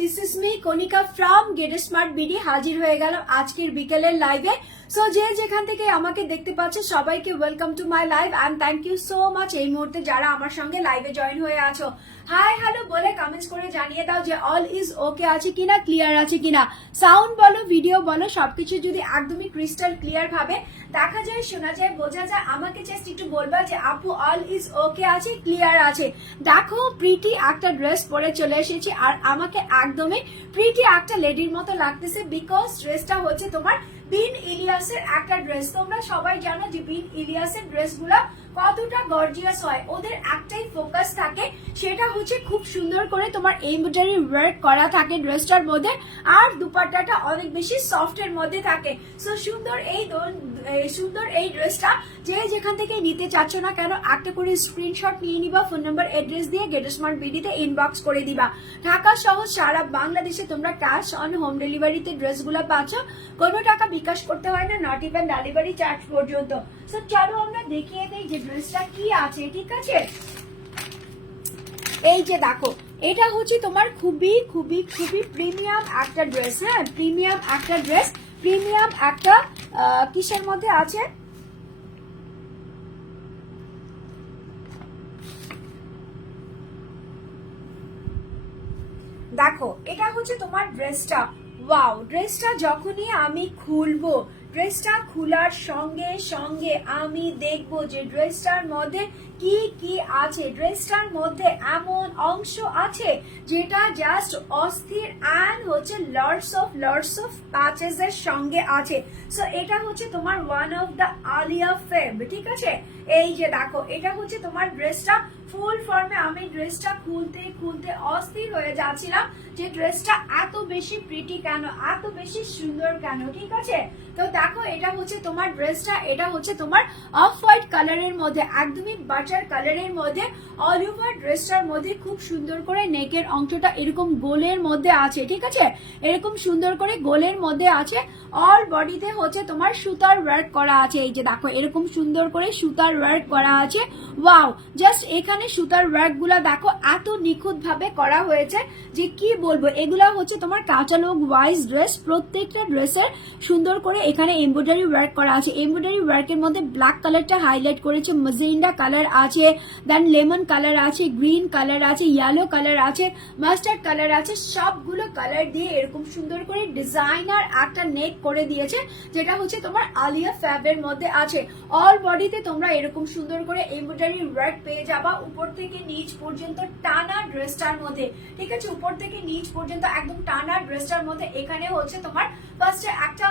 This is me Konika from get smart BD হাজির হয়ে গেল আজকের বিকেলের লাইভে সো যে যেখান থেকে আমাকে দেখতে পাচ্ছে, সবাইকে welcome to my live and thank you so much এই মুহূর্তে যারা আমার সঙ্গে লাইভে জয়েন হয়ে আছো। হাই হ্যালো বলে কমেন্টস করে জানিয়ে দাও যে অল ইজ ওকে আছে কিনা ক্লিয়ার আছে কিনা। সাউন্ড বলো ভিডিও বলো, সবকিছু যদি একদমই ক্রিস্টাল ক্লিয়ার ভাবে দেখা যায়, শোনা যায়, বোঝা যায়, আমাকে জাস্ট একটু বলবা যে আপু অল ইজ ওকে আছে ক্লিয়ার আছে। দেখো প্রিটি একটা ড্রেস পরে চলে এসেছি, আর আমাকে একদমই প্রিটি একটা লেডির মতো লাগতেছে বিকজ ড্রেসটা হচ্ছে তোমার বিন ইলিয়াসের একটা ড্রেস তোমরা সবাই জানো যে বিন ইলিয়াসের ড্রেসগুলো কতটা গর্জিয়াস হয়, ওদের একটাই ফোকাস থাকে, সেটা হচ্ছে খুব সুন্দর করে তোমার এমব্রয়ডারি ওয়ার্ক করা থাকে ড্রেসটার মধ্যে, আর দুপাট্টাটা অনেক বেশি সফট এর মধ্যে থাকে। সো সুন্দর এই সুন্দর এই ড্রেসটা যে যেখান থেকে নিতে চাচ্ছ না কেন, একটা করে স্ক্রিনশট নিয়ে নিবা ফোন নাম্বার অ্যাড্রেস দিয়ে গেট স্মার্ট বিডিতে ইনবক্স করে দিবা। ঢাকা সহ সারা বাংলাদেশে তোমরা ক্যাশ অন হোম ডেলিভারিতে ড্রেসগুলো পাচ্ছ। কোনো টাকা বিকাশ করতে হয় না নট ইভেন ডেলিভারি চার্জ পর্যন্ত। সো চলো আমরা দেখিয়ে দেই যে ড্রেসটা কি আছে, ঠিক আছে? এই যে দেখো, এটা হচ্ছে তোমার খুবই খুবই খুবই প্রিমিয়াম একটা ড্রেস হ্যাঁ? প্রিমিয়াম একটা ড্রেস প্রিমিয়াম একটা কিসের মধ্যে আছে? দেখো, এটা হচ্ছে তোমার ড্রেসটা ওয়াও ড্রেসটা যখনই আমি খুলবো ড্রেসটা খোলার সঙ্গে সঙ্গে আমি দেখব যে ড্রেসটার মধ্যে কি কি আছে। ড্রেসটার মধ্যে এমন অংশ আছে যেটা জাস্ট অস্থির অ্যান্ড হচ্ছে lords of lords of patches এর সঙ্গে আছে। সো এটা হচ্ছে তোমার one of the Alia fab ঠিক আছে? এই যে দেখো, এটা হচ্ছে তোমার ড্রেসটা ফুল ফর্মে আমি ড্রেসটা খুলতে খুলতে অস্থির হয়ে যাচ্ছিলাম যে ড্রেসটা এত বেশি প্রিটি কেন? এত বেশি সুন্দর কেন? ঠিক আছে? তো দেখো, এটা হচ্ছে তোমার ড্রেসটা এটা হচ্ছে তোমার অফ হোয়াইট কালারের মধ্যে, একদমই বাটার কালারের মধ্যে অল ওভার ড্রেসটার মধ্যে খুব সুন্দর করে নেকের অংশটা এরকম গোলের মধ্যে আছে, ঠিক আছে? এরকম সুন্দর করে গোলের মধ্যে আছে অল বডিতে হচ্ছে তোমার সুতার ওয়ার্ক করা আছে, এই যে দেখো, এরকম সুন্দর করে সুতার ওয়ার্ক করা আছে ওয়াও জাস্ট এখানে সুতার ওয়ার্কগুলা দেখো, এত নিখুঁত ভাবে করা হয়েছে যে কি বলব? এগুলা হচ্ছে তোমার কাঁচালোক ওয়াইজ ড্রেস প্রত্যেকটা ড্রেসের সুন্দর করে এখানে এমব্রয়ডারি ওয়ার্ক করা আছে। এমব্রয়ডারি ওয়ার্কের মধ্যে ব্ল্যাক কালারটা হাইলাইট করেছে মজেন্ডা কালার আছে দেন লেমন কালার আছে গ্রিন কালার আছে ইয়েলো কালার আছে মাস্টার্ড কালার আছে, সবগুলো কালার দিয়ে এরকম সুন্দর করে ডিজাইনার একটা নেক করে দিয়েছে, যেটা হচ্ছে তোমার আলিয়া ফ্যাবের মধ্যে আছে। অল বডিতে তোমরা এরকম সুন্দর করে এমব্রয়ডারি ওয়ার্ক পেয়ে যাবা উপর থেকে নিচ পর্যন্ত টানা ড্রেসটার মধ্যে, ঠিক আছে? উপর থেকে নিচ পর্যন্ত একদম টানা ড্রেসটার মধ্যে এখানে হচ্ছে তোমার ফার্স্টে একটা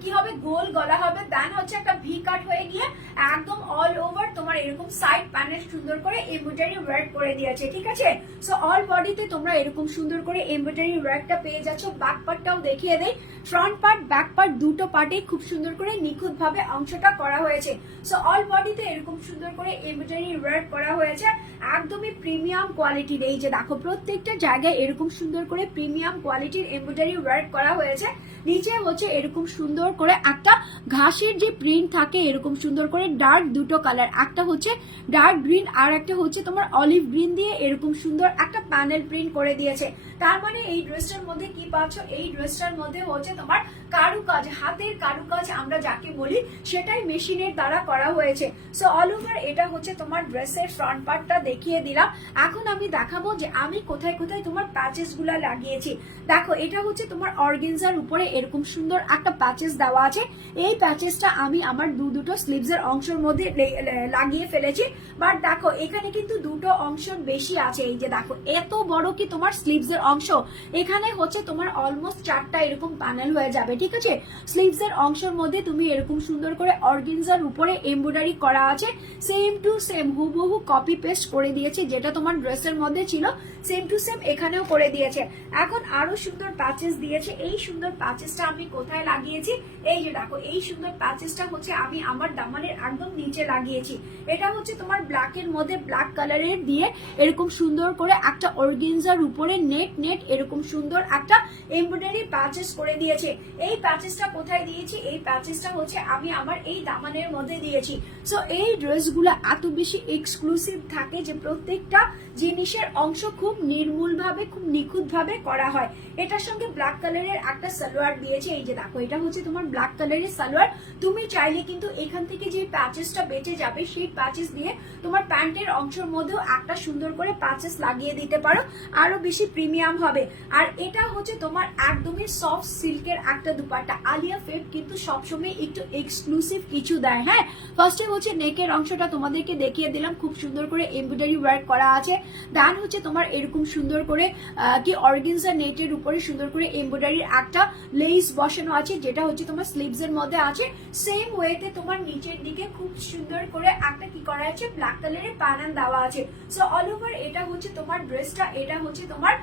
কি হবে? গোল গলা হবে। দেন হচ্ছে একটা ভি কাট হয়ে গিয়ে একদম অল ওভার তোমার এরকম সাইড প্যানেল সুন্দর করে এমব্রয়ডারি ওয়ার্ক করে দিয়েছে, ঠিক আছে? সো অল বডিতে তোমরা এরকম সুন্দর করে এমব্রয়ডারি ওয়ার্কটা পেয়ে যাচ্ছ। ব্যাক পার্টটাও দেখিয়ে দেই। ফ্রন্ট পার্ট ব্যাক পার্ট দুটো পার্টে খুব সুন্দর করে নিখুঁত ভাবে অংশটা করা হয়েছে। সো অল বডিতে এরকম সুন্দর করে এমব্রয়ডারি ওয়ার্ক করা হয়েছে। একদমই প্রিমিয়াম কোয়ালিটির এই যে দেখো, প্রত্যেকটা জায়গায় এরকম সুন্দর করে প্রিমিয়াম কোয়ালিটির এমব্রয়ডারি ওয়ার্ক করা হয়েছে। নিচে হচ্ছে এরকম সুন্দর করে একটা ঘাসের যে প্রিন্ট থাকে এরকম সুন্দর করে ডার্ক দুটো কালার একটা হচ্ছে ডার্ক গ্রিন আর একটা হচ্ছে তোমার অলিভ গ্রিন দিয়ে এরকম সুন্দর একটা প্যানেল প্রিন্ট করে দিয়েছে। তার মানে এই ড্রেসটার মধ্যে কি পাচ্ছ? এই ড্রেসটার মধ্যে হচ্ছে তোমার কারুকাজ, হাতের কারুকাজ আমরা যাকে বলি, সেটাই মেশিনের দ্বারা করা হয়েছে। সো অল ওভার এটা হচ্ছে তোমার ড্রেসের ফ্রন্ট পার্টটা দেখিয়ে দিলাম। এখন আমি দেখাবো যে আমি কোথায় কোথায় তোমার প্যাচেসগুলা লাগিয়েছি। দেখো, এটা হচ্ছে তোমার অর্গেনজার উপরে এরকম সুন্দর একটা প্যাচেস দেওয়া আছে। এই প্যাচেসটা আমি আমার দু দুটো স্লিভস এর অংশের মধ্যে লাগিয়ে ফেলেছি। বাট দেখো, এখানে কিন্তু দুটো অংশ বেশি আছে। এই যে দেখো, এত বড় কি তোমার স্লিভস এর অংশ? এখানে হচ্ছে তোমার অলমোস্ট চারটা এরকম প্যানেল হয়ে যাবে, ঠিক আছে? স্লিভস এর অংশের মধ্যে তুমি এরকম সুন্দর করে অর্গেনজার উপরে এমব্রয়ডারি করা আছে। সেম টু সেম হুবহু কপি পেস্ট করে দিয়েছে, যেটা তোমার ড্রেসের মধ্যে ছিল। সেম টু সেম এখানেও করে দিয়েছে। এখন আরও সুন্দর প্যাচেস দিয়েছে। এই সুন্দর প্যাচেসটা আমি কোথায় লাগিয়েছি? এই যে দেখো, এই সুন্দর প্যাচেসটা হচ্ছে আমি আমার দামানের একদম নিচে লাগিয়েছি। এটা হচ্ছে তোমার ব্ল্যাক এর মধ্যে ব্ল্যাক কালারের দিয়ে এরকম সুন্দর করে একটা অর্গেনজার উপরে নেট নেট এরকম সুন্দর একটা এমব্রয়ডারি প্যাচেস করে দিয়েছে। এই প্যাচেসটা কোথায় দিয়েছি? এই প্যাচেসটা হচ্ছে আমি আমার এই দামানের মধ্যে দিয়েছি। সো এই ড্রেসগুলো এত বেশি এক্সক্লুসিভ থাকে যে প্রত্যেকটা জিনিসের অংশ খুব নির্মূল ভাবে খুব নিখুঁত ভাবে করা হয়। এটার সঙ্গে ব্ল্যাক কালারের একটা সালোয়ার দিয়েছে। এই যে দেখো, এটা হচ্ছে তোমার ব্ল্যাক কালারের সালোয়ার। তুমি চাইলে কিন্তু এখান থেকে যে প্যাচেসটা বেঁচে যাবে, সেই প্যাচেস দিয়ে তোমার প্যান্টের অংশের মধ্যেও একটা সুন্দর করে প্যাচেস লাগিয়ে দিতে পারো। আরও বেশি প্রিমিয়াম হবে। আর এটা হচ্ছে তোমার একদমই সফট সিল্কের একটা দুপাট্টা। আলিয়া ফেব কিন্তু সবসময় একটু এক্সক্লুসিভ কিছু দেয় হ্যাঁ? ফার্স্টে হচ্ছে নেকের অংশটা তোমাদেরকে দেখিয়ে দিলাম। খুব সুন্দর করে এমব্রয়ডারি ওয়ার্ক করা আছে। দেন হচ্ছে তোমার এরকম সুন্দর করে কি অর্গেনজা নেটের উপরে সুন্দর করে এমব্রয়ডারির একটা লেস বসানো আছে, যেটা হচ্ছে তোমার স্লিভস এর মধ্যে আছে। সেম ওয়েতে তোমার নিচের দিকে খুব সুন্দর করে একটা কি করা আছে ব্ল্যাক কালারের প্যানেল দেওয়া আছে। সো অল ওভার এটা হচ্ছে তোমার ড্রেসটা এটা হচ্ছে তোমার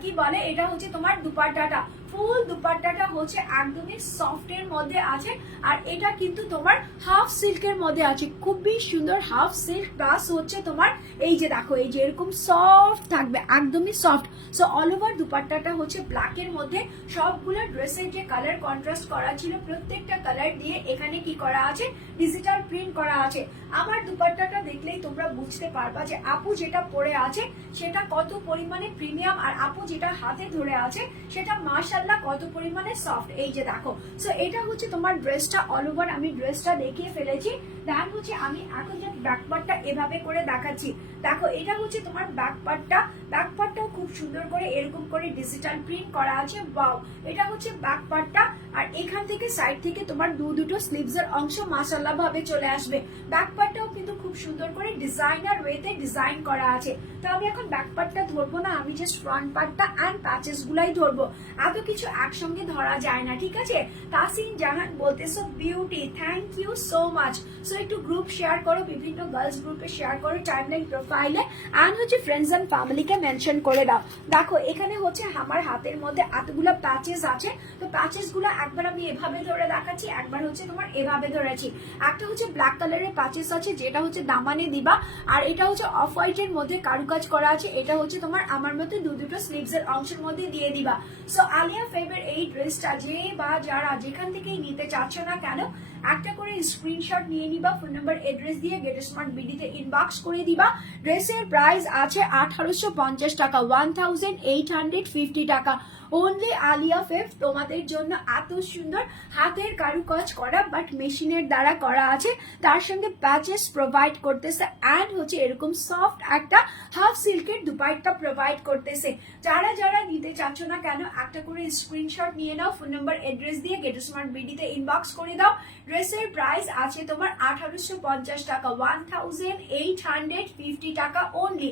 কি বলে, এটা হচ্ছে তোমার দুপাট্টাটা। ফুল দুপাট্টাটা হচ্ছে একদমই সফট এর মধ্যে আছে, আর এটা কিন্তু তোমার হাফ সিল্কের মধ্যে আছে। খুবই সুন্দর হাফ সিল্ক প্লাস হচ্ছে তোমার এই যে দেখো, এই যে এরকম সফট থাকবে, একদমই সফট সো অল ওভার দুপাট্টাটা হচ্ছে ব্ল্যাক এর মধ্যে। সবগুলো ড্রেসের যে কালার কন্ট্রাস্ট করা ছিল, প্রত্যেকটা কালার দিয়ে এখানে কি করা আছে? ডিজিটাল প্রিন্ট করা আছে। আমার দুপাট্টাটা দেখলেই তোমরা বুঝতে পারবা যে আপু যেটা পরে আছে, সেটা কত পরিমাণে প্রিমিয়াম আর আপু যেটা হাতে ধরে আছে, সেটা মাশাল্লাহ কত পরিমাণে সফট এই যে দেখো। সো এটা হচ্ছে তোমার ড্রেসটা অল ওভার আমি ড্রেসটা দেখিয়ে ফেলেছি। দেন হচ্ছে আমি এখন যে ব্যাকপার্টটা এভাবে করে দেখাচ্ছি। দেখো, এটা হচ্ছে তোমার ব্যাকপার্টটা ব্যাকপার্টটাও খুব সুন্দর করে এরকম করে ডিজিটাল প্রিন্ট করা আছে। বাও এটা হচ্ছে ব্যাকপার্টটা আর এখান থেকে সাইড থেকে তোমার দু দুটো স্লিভস এর অংশ মাশাল্লাহ ভাবে চলে আসবে। ব্যাকপার্টটাও কিন্তু খুব সুন্দর করে ডিজাইনার ওয়েতে ডিজাইন করা আছে। তো আমি এখন ব্যাক পার্টটা ধরবো না, আমি জাস্ট ফ্রন্ট পার্টটা অ্যান্ড প্যাচেস গুলাই ধরবো। এত কিছু একসঙ্গে ধরা যায় না, ঠিক আছে? তাসিন জাহান বলতে বলতেছো beauty thank you so much so একটু গ্রুপ শেয়ার করো, বিভিন্ন গার্লস গ্রুপে শেয়ার করো টাইমলাইন প্রোফাইলে অ্যান্ড হচ্ছে ফ্রেন্ডস অ্যান্ড ফ্যামিলিকে মেনশন করে দাও। দেখো, এখানে হচ্ছে আমার হাতের মধ্যে এতগুলো প্যাচেস আছে। তো প্যাচেসগুলো একবার আমি এভাবে ধরে দেখাচ্ছি, একবার হচ্ছে তোমার এভাবে ধরেছি। একটা হচ্ছে ব্ল্যাক কালারের প্যাচেস আছে, যেটা হচ্ছে দামানে দিবা, আর এটা হচ্ছে অফ হোয়াইটের মধ্যে কারুকাজ করা আছে, এটা হচ্ছে তোমার আমার মধ্যে দু দুটো স্লিভসের অংশের মধ্যে দিয়ে দিবা। সো আলিয়া ফেবের এই ড্রেসটা যে বা যারা যেখান থেকেই নিতে চাচ্ছ না কেন একটা করে স্ক্রিনশট নিয়ে নিবা ফোন নাম্বার এড্রেস দিয়ে গেট স্মার্ট বিডিতে ইনবক্স করে দিবা। ড্রেসের প্রাইস আছে আঠারোশো পঞ্চাশ টাকা one thousand eight hundred fifty টাকা। অনলি আলিয়া ফেফ তোমাদের জন্য এত সুন্দর হাতের কারুকাজ করা বাট মেশিনের দ্বারা করা আছে। তার সঙ্গে প্যাচেস প্রোভাইড করতেছে অ্যান্ড হচ্ছে এরকম সফট একটা হাফ সিল্কের দুপাইটটা প্রোভাইড করতেছে। যারা যারা নিতে চাচ্ছ না কেন, একটা করে স্ক্রিনশট নিয়ে নাও ফোন নাম্বার এড্রেস দিয়ে গেট স্মার্ট বিডিতে ইনবক্স করে দাও। ড্রেসের প্রাইস আছে তোমার আঠারোশো পঞ্চাশ টাকা one thousand eight hundred fifty টাকা অনলি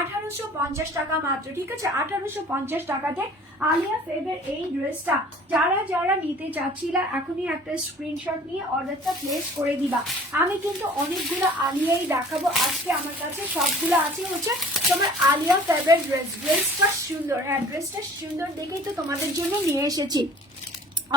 আঠারোশো পঞ্চাশ টাকা মাত্র, ঠিক আছে? আঠারোশো পঞ্চাশ টাকাতে আলিয়া ফেবের এই ড্রেসটা, যারা যারা নিতে চাচ্ছিলা, এখনই একটা স্ক্রিনশট নিয়ে অর্ডারটা প্লেস করে দিবা। আমি কিন্তু অনেকগুলো আলিয়াই দেখাবো আজকে, আমার কাছে সবগুলো আছে হচ্ছে তোমার আলিয়া ফেবের ড্রেস ড্রেসটা সুন্দর হ্যাঁ ড্রেসটা সুন্দর দেখেই তো তোমাদের জন্য নিয়ে এসেছি।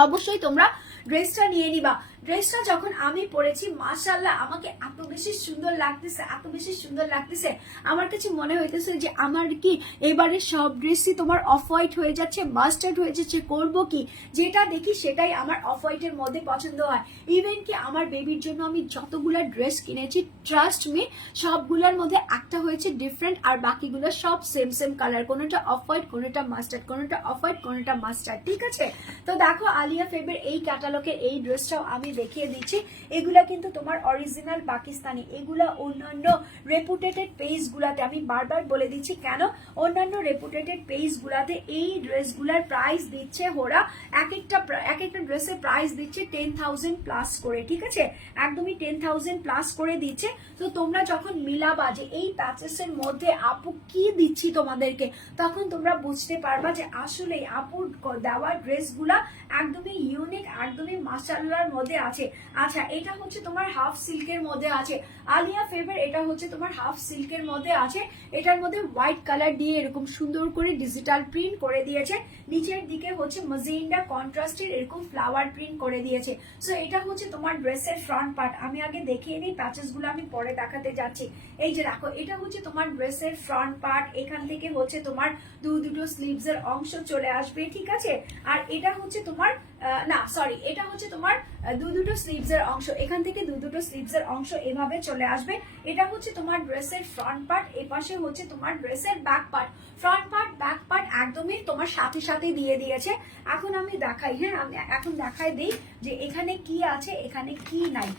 অবশ্যই তোমরা ড্রেসটা নিয়ে নিবা। ড্রেসটা যখন আমি পরেছি মাশাল্লাহ আমাকে এত বেশি সুন্দর লাগতেছে, এত বেশি সুন্দর লাগতেছে। আমার কাছে মনে হইতেছে যে, আমার কি এবারে সব ড্রেসই তোমার অফ হোয়াইট হয়ে যাচ্ছে মাস্টার্ড হয়ে যাচ্ছে, করব কি? যেটা দেখি সেটাই আমার অফ হোয়াইটের মধ্যে পছন্দ হয়। ইভেন কি আমার বেবির জন্য আমি যতগুলা ড্রেস কিনেছি ট্রাস্ট মি সবগুলোর মধ্যে একটা হয়েছে ডিফারেন্ট আর বাকিগুলো সব সেম সেম কালার কোনোটা অফ হোয়াইট কোনোটা মাস্টার্ড কোনোটা অফ হোয়াইট কোনোটা মাস্টার্ড ঠিক আছে? তো দেখো, আলিয়া ফেবের এই ক্যাটালগের এই ড্রেসটাও আমি দেখিয়ে দিচ্ছি। এগুলা কিন্তু তোমার অরিজিনাল পাকিস্তানি, এগুলা অন্যান্য রেপুটেটেড পেজ গুলাতে আমি বারবার বলে দিচ্ছি, কেন? অন্যান্য রেপুটেটেড পেজ গুলাতে এই ড্রেসগুলার প্রাইস দিচ্ছে ওরা এক একটা এক একটা ড্রেসের প্রাইস দিচ্ছে টেন থাউজেন্ড প্লাস করে, ঠিক আছে? একদমই টেন থাউজেন্ড প্লাস করে দিচ্ছে। তো তোমরা যখন মিলাবা যে এই প্যাচেসের মধ্যে আপু কি দিচ্ছি তোমাদেরকে, তখন তোমরা বুঝতে পারবা যে আসলে আপুর দেওয়া ড্রেসগুলা একদমই ইউনিক একদমই মাসাল্লার মধ্যে আছে। আচ্ছা এটা হচ্ছে তোমার হাফ সিল্কের মধ্যে আছে। আলিয়া ফেভার এটা হচ্ছে তোমার হাফ সিল্কের মধ্যে আছে। এটার মধ্যে হোয়াইট কালার দিয়ে এরকম সুন্দর করে ডিজিটাল প্রিন্ট করে দিয়েছে। নিচের দিকে হচ্ছে মজিন্ডা কন্ট্রাস্টের এরকম ফ্লাওয়ার প্রিন্ট করে দিয়েছে। সো এটা হচ্ছে তোমার ড্রেসের ফ্রন্ট পার্ট আমি আগে দেখিয়ে নিই প্যাচেসগুলো আমি পরে দেখাতে যাচ্ছি। এই যে দেখো, এটা হচ্ছে তোমার ড্রেসের ফ্রন্ট পার্ট এখান থেকে হচ্ছে তোমার দু দুটো স্লিভস এর অংশ চলে আসবে, ঠিক আছে? আর এটা হচ্ছে তোমার না সরি এটা হচ্ছে তোমার দু দুটো স্লিভস এর অংশ, এখান থেকে দু দুটো স্লিভস এর অংশ এভাবে চলে আসবে। এটা হচ্ছে তোমার ড্রেসের ফ্রন্ট পার্ট এপাশে হচ্ছে তোমার ড্রেসের back part front part back part একদমই তোমার সাথে সাথে দিয়ে দিয়েছে। এখন আমি দেখাই হ্যাঁ আমি এখন দেখাই দিই যে এখানে কি আছে, এখানে কি নাই।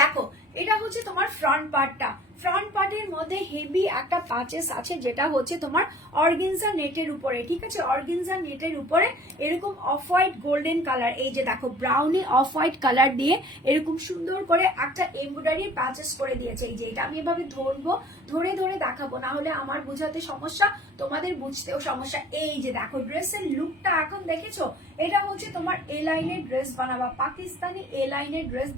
দেখো, এটা হচ্ছে তোমার ফ্রন্ট পার্টটা ফ্রন্ট পার্টের মধ্যে হেভি একটা পাচেস আছে, যেটা হচ্ছে তোমার অর্গিনজা নেটের উপরে, ঠিক আছে? অর্গিনজা নেটের উপরে এরকম অফ হোয়াইট গোল্ডেন কালার এই যে দেখো ব্রাউনি অফ হোয়াইট কালার দিয়ে এরকম সুন্দর করে একটা এমব্রয়ডারি পাচেস করে দিয়েছে। এই যে এটা আমি এভাবে ধরবো, ধরে ধরে দেখাবো, না হলে আমার বোঝাতে সমস্যা, তোমাদের বুঝতেও সমস্যা। এই যে দেখো ড্রেসের লুকটা এখন দেখেছ? এটা হচ্ছে তোমার এ লাইনের ড্রেস বানাবা, পাকিস্তানি এ লাইনের ড্রেস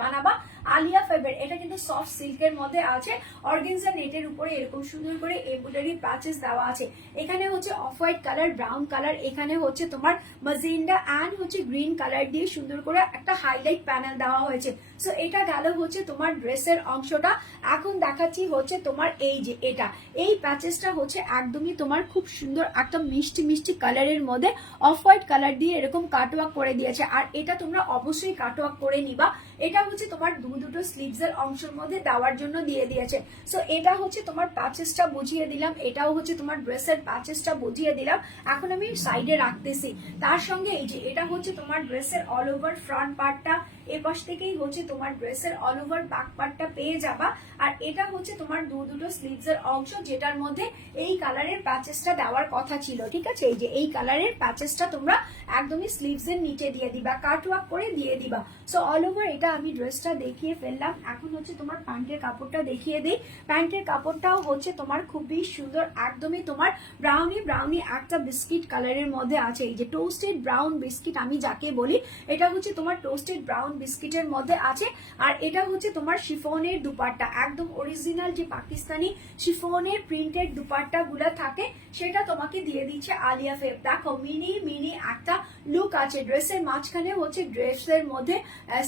বানাবা, আলিয়া ফেবের এটা কিন্তু সফট সিল্কের মধ্যে আছে। অর্গেনজা নেটের উপরে এরকম সুন্দর করে এমব্রয়ডারি প্যাচেস দেওয়া আছে। এখানে হচ্ছে off white colour brown colour এখানে হচ্ছে তোমার মাজিন্ডা অ্যান্ড হচ্ছে গ্রিন কালার দিয়ে সুন্দর করে একটা হাইলাইট প্যানেল দেওয়া হয়েছে। সো এটা গেল হচ্ছে তোমার ড্রেসের অংশটা। এখন দেখাচ্ছি হচ্ছে তোমার এই যে এটা। এই প্যাচেসটা হচ্ছে একদমই তোমার খুব সুন্দর একটা মিষ্টি মিষ্টি কালারের মধ্যে অফ হোয়াইট কালার দিয়ে এরকম কাটওয়ার্ক করে দিয়েছে। আর এটা তোমরা অবশ্যই কাটওয়ার্ক করে নিবা। এটা হচ্ছে তোমার দু দুটো স্লিভস এর অংশের মধ্যে দেওয়ার জন্য দিয়ে দিয়েছে। সো এটা হচ্ছে তোমার প্যাচেসটা বুঝিয়ে দিলাম, এটাও হচ্ছে তোমার ড্রেসের প্যাচেসটা বুঝিয়ে দিলাম। এখন আমি সাইডে রাখতেছি। তার সঙ্গে এই যে, এটা হচ্ছে তোমার ড্রেসের অল ওভার ফ্রন্ট পার্টটা এপাশ থেকেই হচ্ছে তোমার ড্রেসের অল ওভার ব্যাক পার্টটা পেয়ে যাবা। আর এটা হচ্ছে তোমার দু দুটো স্লিভস এর অংশ যেটার মধ্যে এই কালারের প্যাচেসটা দেওয়ার কথা ছিল, ঠিক আছে? এই যে এই কালারের প্যাচেসটা তোমরা একদমই স্লিভস এর নিচে দিয়ে দিবা কাটওয়ার্ক করে দিয়ে দিবা। সো অল ওভার এটা আমি ড্রেসটা দেখিয়ে ফেললাম। এখন হচ্ছে তোমার প্যান্টের কাপড়টা দেখিয়ে দিই। প্যান্টের কাপড়টাও হচ্ছে তোমার খুবই সুন্দর, একদমই তোমার ব্রাউনি ব্রাউনি একটা বিস্কিট কালারের মধ্যে আছে। এই যে টোস্টেড ব্রাউন বিস্কিট আমি যাকে বলি, এটা হচ্ছে তোমার টোস্টেড ব্রাউন বিস্কিটের মধ্যে আছে। আর এটা হচ্ছে তোমার শিফনের দুপাট্টা। একদম অরিজিনাল যে পাকিস্তানি শিফনের প্রিন্টেড দুপাট্টা গুলা থাকে, সেটা তোমাকে দিয়ে দিচ্ছে আলিয়া ফেব। দেখো, মিনি মিনি একটা লুক আছে। ড্রেসের মাঝখানে হচ্ছে ড্রেসের মধ্যে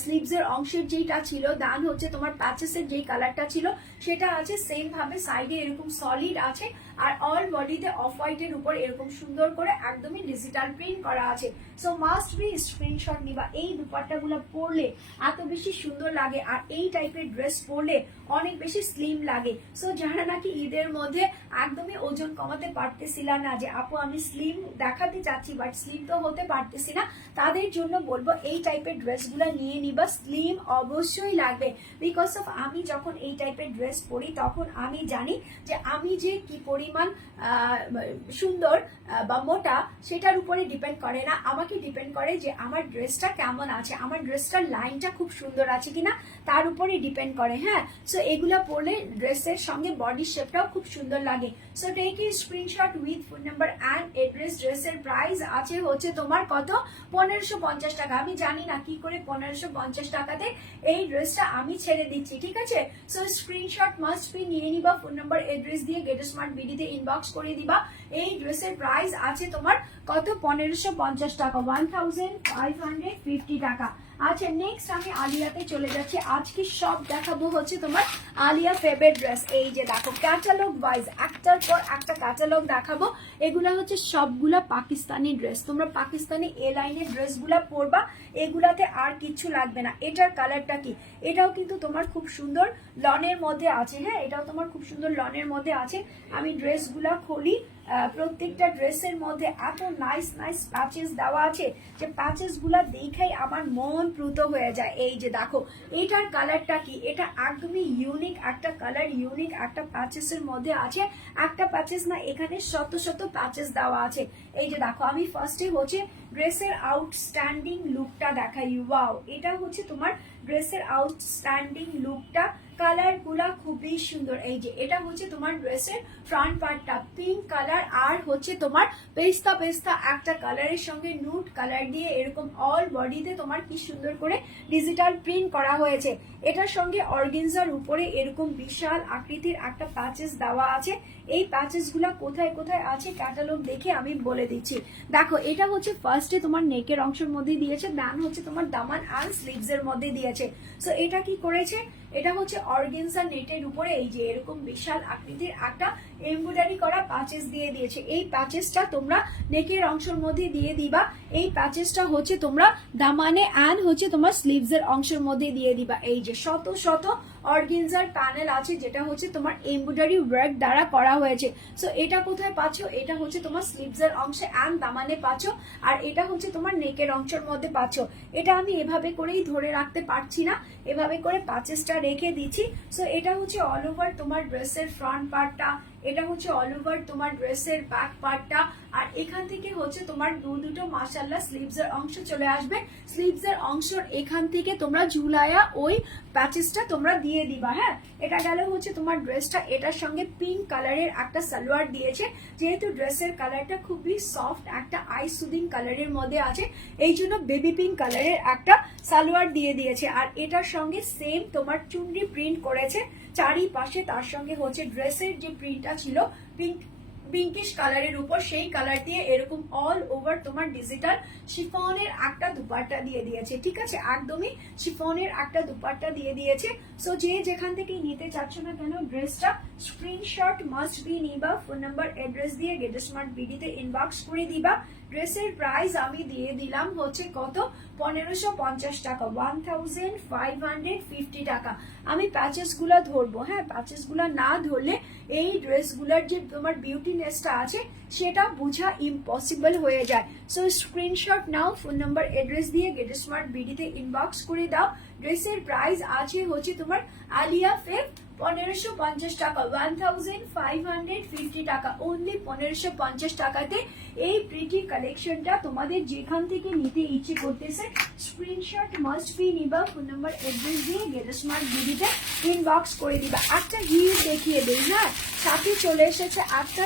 স্লিভস এর অংশের যেটা ছিল দান হচ্ছে তোমার প্যাচেস এর যেই কালারটা ছিল, সেটা আছে সেম ভাবে সাইডে এরকম সলিড আছে। আর অল বডিতে অফ হোয়াইট এর উপর এরকম সুন্দর করে একদমই ডিজিটাল প্রিন্ট করা আছে। সো মাস্ট বি স্ক্রিনশট নিবা। এই দুপাট্টা গুলো পরলে এত বেশি সুন্দর লাগে আর এই টাইপের ড্রেস পরলে অনেক বেশি স্লিম লাগে। সো যারা নাকি ঈদের মধ্যে একদমই ওজন কমাতে পারতেছিল না যে, আপু, আমি স্লিম দেখাতে চাচ্ছি বাট স্লিম তো হতে পারতেছি না, তাদের জন্য বলব এই টাইপের ড্রেসগুলো নিয়ে নিবা। স্লিম অবশ্যই লাগবে। বিকজ অফ আমি যখন এই টাইপের ড্রেস পরি, তখন আমি জানি যে, আমি যে কি পরিমাণ সুন্দর বা মোটা, সেটার উপরে ডিপেন্ড করে না। আমাকে ডিপেন্ড করে যে আমার ড্রেসটা কেমন আছে, আমার ড্রেসটার লাইনটা খুব সুন্দর আছে কিনা, তার উপরে ডিপেন্ড করে হ্যাঁ? সো এগুলো পরলে ড্রেসের সঙ্গে বডি শেপটাও খুব সুন্দর লাগে। So take a screenshot with phone number and address ড্রেসের প্রাইস আছে হচ্ছে তোমার কত? পনেরোশো পঞ্চাশ টাকা। আমি জানি না কি করে পনেরোশো পঞ্চাশ টাকাতে এই ড্রেসটা আমি ছেড়ে দিচ্ছি, ঠিক আছে? সো স্ক্রিনশট মাস্ট বি নিয়ে নিবা ফোন নাম্বার এড্রেস দিয়ে গেট স্মার্ট বিডিতে ইনবক্স করে দিবা। এই ড্রেসের প্রাইস আছে তোমার কত? পনেরোশো পঞ্চাশ টাকা। One thousand five hundred fifty টাকা। আচ্ছা নেক্সট আমি আলিয়াতে চলে যাচ্ছি। আজকে সব দেখাবো হচ্ছে তোমার আলিয়া ফেভার ড্রেস এই যে দেখো ক্যাটালগ ওয়াইজ একটার পর একটা ক্যাটালগ দেখাবো। এগুলা হচ্ছে সবগুলা পাকিস্তানি ড্রেস তোমরা পাকিস্তানি এ লাইনের ড্রেসগুলা পরবা, এগুলাতে আর কিছু লাগবে না। এটার কালারটা কি? এটাও কিন্তু তোমার খুব সুন্দর লনের মধ্যে আছে হ্যাঁ? এটাও তোমার খুব সুন্দর লনের মধ্যে আছে। আমি ড্রেসগুলা খুলি প্রত্যেকটা ড্রেসের মধ্যে এত নাইস নাইস প্যাচেস দেওয়া আছে যে প্যাচেসগুলা দেখেই আমার মন প্রুত হয়ে যায়। এই যে দেখো, এটার কালারটা কি? এটা একদমই ইউনিক একটা কালার ইউনিক একটা প্যাচেস এর মধ্যে আছে। একটা প্যাচেস না, এখানে শত শত প্যাচেস দেওয়া আছে। এই যে দেখো, আমি ফার্স্টে হচ্ছে ড্রেসের আউটস্ট্যান্ডিং লুকটা দেখাই। ওয়াও এটা হচ্ছে তোমার ড্রেসের আউটস্ট্যান্ডিং লুকটা কালারগুলা খুবই সুন্দর। এই যে, এটা হচ্ছে তোমার ড্রেসের ফ্রন্ট পার্টটা পিঙ্ক কালার আর হচ্ছে তোমার পেস্তা পেস্তা একটা কালারের সঙ্গে নুট কালার দিয়ে এরকম অল বডিতে তোমার কি সুন্দর করে ডিজিটাল প্রিন্ট করা হয়েছে। এটার সঙ্গে অর্গেনজার উপরে এরকম বিশাল আকৃতির একটা প্যাচেস দেওয়া আছে। এই প্যাচেসগুলা কোথায় কোথায় আছে ক্যাটালগ দেখে আমি বলে দিচ্ছি। দেখো, এটা হচ্ছে ফার্স্টে তোমার নেকের অংশের মধ্যে দিয়েছে দেন হচ্ছে তোমার দামান অ্যান্ড স্লিভস এর মধ্যে দিয়েছে। সো এটা কি করেছে? এটা হচ্ছে অর্গেনজা নেটের উপরে এই যে এরকম বিশাল আকৃতির একটা এমব্রয়ডারি করা প্যাচেস দিয়ে দিয়েছে। এই প্যাচেসটা তোমরা নেকের অংশের মধ্যে দিয়ে দিবা। এই প্যাচেসটা হচ্ছে তোমরা দামানে অ্যান্ড হচ্ছে তোমার স্লিভস এর অংশের মধ্যে দিয়ে দিবা। এই যে শত শত অর্গেনজার প্যানেল আছে, যেটা হচ্ছে তোমার এমব্রয়ডারি ওয়ার্ক দ্বারা করা হয়েছে। সো এটা কোথায় পাচ্ছ? এটা হচ্ছে তোমার স্লিভস এর অংশে অ্যান্ড দামানে পাচ্ছ, আর এটা হচ্ছে তোমার নেকের অংশের মধ্যে পাচ্ছ। এটা আমি এভাবে করেই ধরে রাখতে পারছি না। এভাবে করে প্যাচেসটা রেখে দিচ্ছি। সো এটা হচ্ছে অল ওভার তোমার ড্রেসের ফ্রন্ট পার্টটা এটা হচ্ছে অল ওভার তোমার ড্রেসের ব্যাক পার্টটা আর এখান থেকে হচ্ছে তোমার দু দুটো মাসাল্লা স্লিভস এর অংশ চলে আসবে। স্লিভস এর অংশ এখান থেকে তোমরা ঝুলায়া ওই প্যাচেসটা তোমরা দিয়ে দিবা হ্যাঁ? এটা গেল হচ্ছে তোমার ড্রেসটা এটার সঙ্গে পিঙ্ক কালারের একটা সালোয়ার দিয়েছে। যেহেতু ড্রেসের কালারটা খুবই সফট একটা আই সুদিং কালারের মধ্যে আছে, এই জন্য বেবি পিঙ্ক কালারের একটা সালোয়ার দিয়ে দিয়েছে। আর এটার সঙ্গে সেম তোমার চুনরি প্রিন্ট করেছে, চারিপাশে তার সঙ্গে হচ্ছে ড্রেসের যে প্রিন্টটা ছিল পিঙ্ক পিঙ্কিশ কালারের উপর সেই কালার দিয়ে এরকম অল ওভার তোমার ডিজিটাল শিফনের একটা দুপাট্টা দিয়ে দিয়েছে, ঠিক আছে? একদমই শিফনের একটা দুপাট্টা দিয়ে দিয়েছে। সো যে যেখান থেকে নিতে চাচ্ছ না কেন ড্রেসটা স্ক্রিনশট মাস্ট বি নিবা ফোন নাম্বার অ্যাড্রেস দিয়ে গেট স্মার্ট বিডিতে ইনবক্স করে দিবা। ড্রেসের প্রাইস আমি দিয়ে দিলাম হচ্ছে কত? পনেরোশো পঞ্চাশ টাকা one thousand five hundred fifty টাকা। আমি প্যাচেসগুলা ধরবো হ্যাঁ প্যাচেসগুলা না ধরলে এই ড্রেসগুলোর যে তোমার বিউটিনেসটা আছে, সেটা বোঝা ইম্পসিবল হয়ে যায়। সো স্ক্রিনশট নাও ফোন নাম্বার অ্যাড্রেস দিয়ে গেট স্মার্ট বিডিতে ইনবক্স করে দাও। ড্রেসের প্রাইস আছে হচ্ছে তোমার আলিয়া ফেভ পনেরোশো পঞ্চাশ টাকা ওয়ান থাউজেন্ড ফাইভ হান্ড্রেড টাকা অনলি পনেরোশো পঞ্চাশ টাকাতে এই প্রিটি কালেকশনটা তোমাদের যেখান থেকে নিতে ইচ্ছে করতেছে স্ক্রিনশট মাস্ট নিবা ফোন নাম্বার দিয়ে করে দিবা। একটা দেখিয়ে হ্যাঁ সাথে চলে এসেছে একটা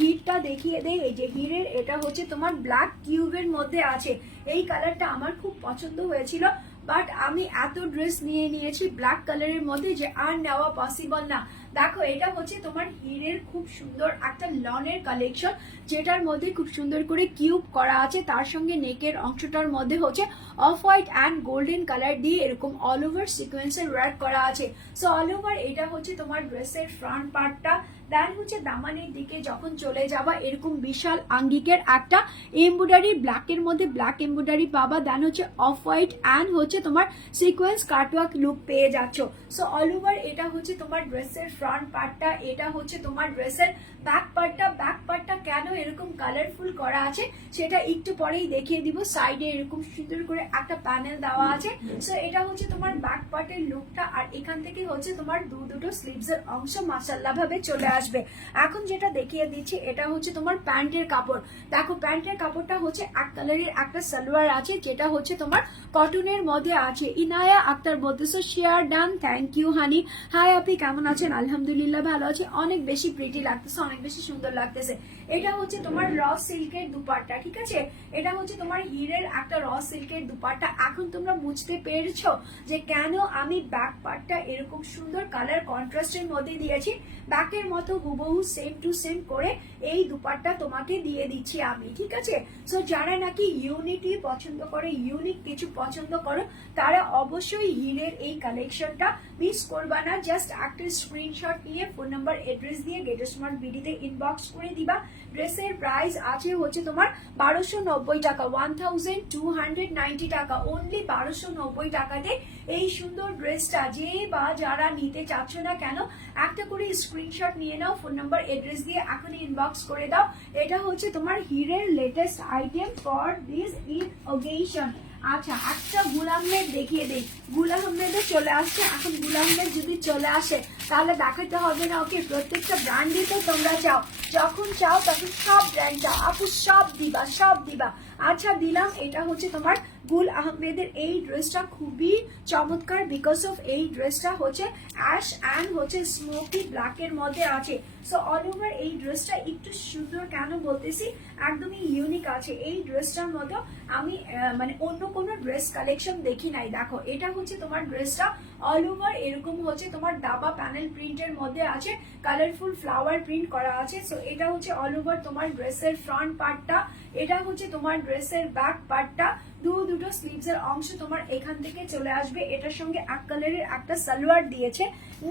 হিটটা দেখিয়ে দেই, এই যে হিরের এটা হচ্ছে তোমার ব্ল্যাক কিউবের মধ্যে আছে। এই কালারটা আমার খুব পছন্দ হয়েছিল। বাট আমি এত ড্রেস নিয়ে নিয়েছি ব্ল্যাক কালারের মধ্যে যে আর নেওয়া পসিবল না। দেখো, এটা হচ্ছে তোমার হিরের খুব সুন্দর একটা লনের কালেকশন যেটার মধ্যে খুব সুন্দর করে কিউব করা আছে। তার সঙ্গে নেকের অংশটার মধ্যে হচ্ছে off white and golden colour দিয়ে এরকম অল ওভার সিকোয়েন্সের ওয়ার্ক করা আছে। সো অল ওভার এটা হচ্ছে তোমার ড্রেসের ফ্রন্ট পার্টটা দেন হচ্ছে দামানের দিকে যখন চলে যাবা এরকম বিশাল আঙ্গিকের একটা এমব্রয়ডারি ব্ল্যাকের মধ্যে ব্ল্যাক এমব্রয়ডারি পাবা। দেন হচ্ছে অফ হোয়াইট অ্যান্ড হচ্ছে তোমার সিকোয়েন্স কাটওয়ার্ক লুক পেয়ে যাচ্ছ। সো অল ওভার এটা হচ্ছে তোমার ড্রেসের ফ্রন্ট পার্টটা এটা হচ্ছে তোমার ড্রেসের ব্যাক পার্টটা ব্যাক পার্টটা কেন এরকম কালারফুল করা আছে, সেটা একটু পরেই দেখিয়ে দিব। সাইডে এরকম সুন্দর করে একটা প্যানেল দেওয়া আছে। সো এটা হচ্ছে তোমার ব্যাক পার্টের লুকটা আর এখান থেকে হচ্ছে তোমার দু দুটো স্লিভস এর অংশ মাসাল্লা ভাবে চলে আসবে। এখন যেটা দেখিয়ে দিচ্ছি, এটা হচ্ছে তোমার প্যান্টের কাপড়। দেখো, প্যান্টের কাপড়টা হচ্ছে এক কালারের একটা সালোয়ার আছে, যেটা হচ্ছে তোমার কটনের মধ্যে আছে। ইনায়া আক্তার বলতেছো share done thank you honey hi আপনি কেমন আছেন? আলহামদুলিল্লাহ ভালো আছে। অনেক বেশি প্রিটি লাগতেছে অনেক বেশি সুন্দর লাগতেছে। এটা হচ্ছে তোমার র সিল্কের দুপাট্টা, ঠিক আছে? এটা হচ্ছে তোমার হিরের একটা র সিল্কের দুপাট্টা। এখন তোমরা বুঝতে পেরেছ যে কেন আমি ব্যাক পার্টটা এরকম সুন্দর কালার কন্ট্রাস্টের মধ্যে দিয়েছি? ব্যাকের মতো হুবহু সেম টু সেম করে এই দুপাট্টা তোমাকে দিয়ে দিচ্ছি আমি, ঠিক আছে? সো যারা নাকি ইউনিটি পছন্দ করে ইউনিক কিছু পছন্দ করো, তারা অবশ্যই হিরের এই কালেকশনটা মিস করবা না। জাস্ট একটা স্ক্রিনশট নিয়ে ফোন নাম্বার অ্যাড্রেস দিয়ে গেট স্মার্ট বিডিতে ইনবক্স করে দিবা। ড্রেসের প্রাইস আছে হচ্ছে তোমার বারোশো নব্বই টাকা one thousand two hundred ninety টাকা। অনলি বারোশো নব্বই টাকাতে এই সুন্দর ড্রেসটা যে বা যারা নিতে চাচ্ছ না কেন, একটা করে স্ক্রিনশট নিয়ে নাও ফোন নম্বর এড্রেস দিয়ে এখন ইনবক্স করে দাও। এটা হচ্ছে তোমার হিরের latest item for this in occasion আচ্ছা একটা গুল আহমেদ দেখিয়ে দিই। গুল আহমেদও চলে আসছে। এখন গুল আহমেদ যদি চলে আসে, তাহলে দেখাতে হবে না, ওকে? প্রত্যেকটা ব্র্যান্ডই তো তোমরা চাও। যখন চাও, তখন সব ব্র্যান্ড চাও। আপু, সব দিবা সব দিবা। আচ্ছা দিলাম। এটা হচ্ছে তোমার গুল আহমেদের এই ড্রেসটা। খুবই চমৎকার বিকজ অফ এই ড্রেসটা হচ্ছে অ্যাশ অ্যান্ড হচ্ছে স্মোকি ব্ল্যাকের মধ্যে আছে। সো অল ওভার এই ড্রেসটা একটু সুন্দর কেন বলতেছি? একদমই ইউনিক আছে। এই ড্রেসটার মতো আমি মানে অন্য কোনো ড্রেস কালেকশন দেখি নাই। দেখো, এটা হচ্ছে তোমার ড্রেসটা অল ওভার এরকম হচ্ছে তোমার দাবা প্যানেল প্রিন্টের মধ্যে আছে কালারফুল ফ্লাওয়ার প্রিন্ট করা আছে সো এটা হচ্ছে অল ওভার তোমার ড্রেসের ফ্রন্ট পার্টটা এটা হচ্ছে তোমার ড্রেসের ব্যাক পার্টটা দু দুটো স্লিভস এর অংশ তোমার এখান থেকে চলে আসবে, এটার সঙ্গে এক কালারের একটা সালোয়ার দিয়েছে।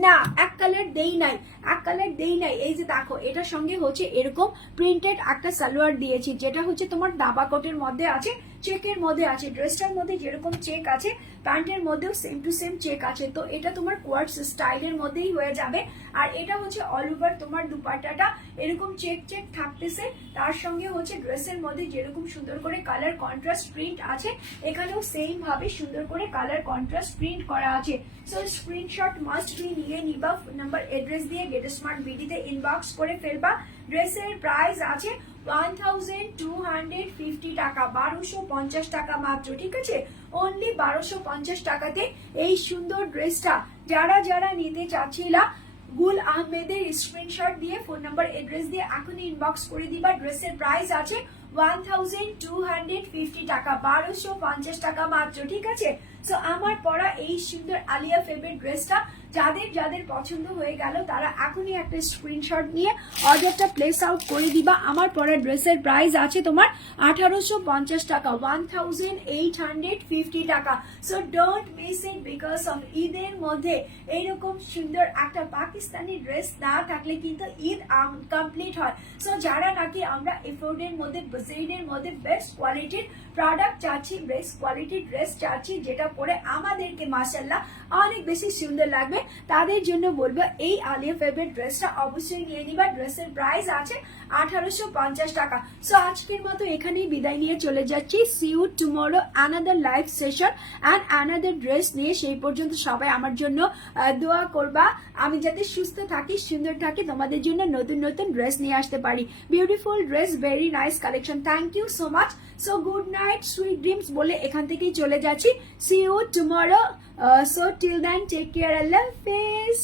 না, এক কালার দেই নাই, এক কালার দেই নাই, এই যে দেখো, এটার সঙ্গে হচ্ছে এরকম প্রিন্টেড একটা সালোয়ার দিয়েছি, যেটা হচ্ছে তোমার দাবা কোটের মধ্যে আছে চেকের মধ্যে আছে ড্রেসটার মধ্যে যেরকম চেক আছে, প্যান্টের মধ্যেও সেম টু সেম চেক আছে। তো এটা তোমার কোয়ার্টস স্টাইলের মধ্যেই হয়ে যাবে। আর এটা হচ্ছে অল ওভার তোমার দুপাট্টাটা, এরকম চেক চেক থাকতেছে। তার সঙ্গে হচ্ছে ড্রেসের মধ্যে যেরকম সুন্দর করে কালার কন্ট্রাস্ট প্রিন্ট আছে, এখানেও সেম ভাবে সুন্দর করে কালার কন্ট্রাস্ট প্রিন্ট করা আছে। সো স্ক্রিনশট মাস্ট বি নিয়ে নিবা নাম্বার এড্রেস দিয়ে গেট স্মার্ট বিডিতে ইনবক্স করে ফেলবা। ড্রেসের প্রাইস আছে one thousand two hundred fifty টাকা, বারোশো পঞ্চাশ টাকা মাত্র, ঠিক আছে? অনলি বারোশো পঞ্চাশ টাকাতে এই সুন্দর ড্রেসটা যারা যারা নিতে গুল আহমেদের স্ক্রিনশট দিয়ে ফোন এড্রেস দিয়ে এখনই করে ড্রেসের প্রাইস আছে ওয়ান টু হান্ড্রেড ফিফটি টাকা, বারোশো পঞ্চাশ টাকা মাত্র, ঠিক আছে? সো আমার সুন্দর আলিয়া ফেভারিট ড্রেসটা যাদের যাদের পছন্দ হয়ে গেল, তারা এখনই একটা স্ক্রিনশট নিয়ে অর্ডারটা প্লেস আউট করে দিবা। আমার পরের ড্রেসের প্রাইস আছে তোমার আঠারোশো পঞ্চাশ টাকা one thousand eight hundred fifty টাকা। So don't miss it because of ঈদের মধ্যে এইরকম সুন্দর একটা পাকিস্তানি ড্রেস না থাকলে কিন্তু ঈদ কমপ্লিট হয়। সো যারা নাকি আমরা এফোর্ডের মধ্যে বাজেটের মধ্যে বেস্ট কোয়ালিটির প্রোডাক্ট চাচ্ছি বেস্ট কোয়ালিটির ড্রেস চাচ্ছি, যেটা পরে আমাদেরকে মাসাল্লাহ অনেক বেশি সুন্দর লাগবে। তাদের জন্য বলব এই আলিয়া ফেভারিট ড্রেসটা অবশ্যই নিয়ে নিবা। ড্রেসের প্রাইস আছে আঠারোশো পঞ্চাশ টাকা। সো আজকের মতো এখানেই বিদায় নিয়ে চলে যাচ্ছি। See you tomorrow another live session and another dress নিয়ে। সেই পর্যন্ত সবাই আমার জন্য দোয়া করবা। আমি যাতে সুস্থ থাকি, সুন্দর থাকি, তোমাদের জন্য নতুন নতুন ড্রেস নিয়ে আসতে পারি। Beautiful dress very nice collection thank you so much so good night sweet dreams বলে এখান থেকেই চলে যাচ্ছি। See you tomorrow so till then take care আল্লাহ হাফেজ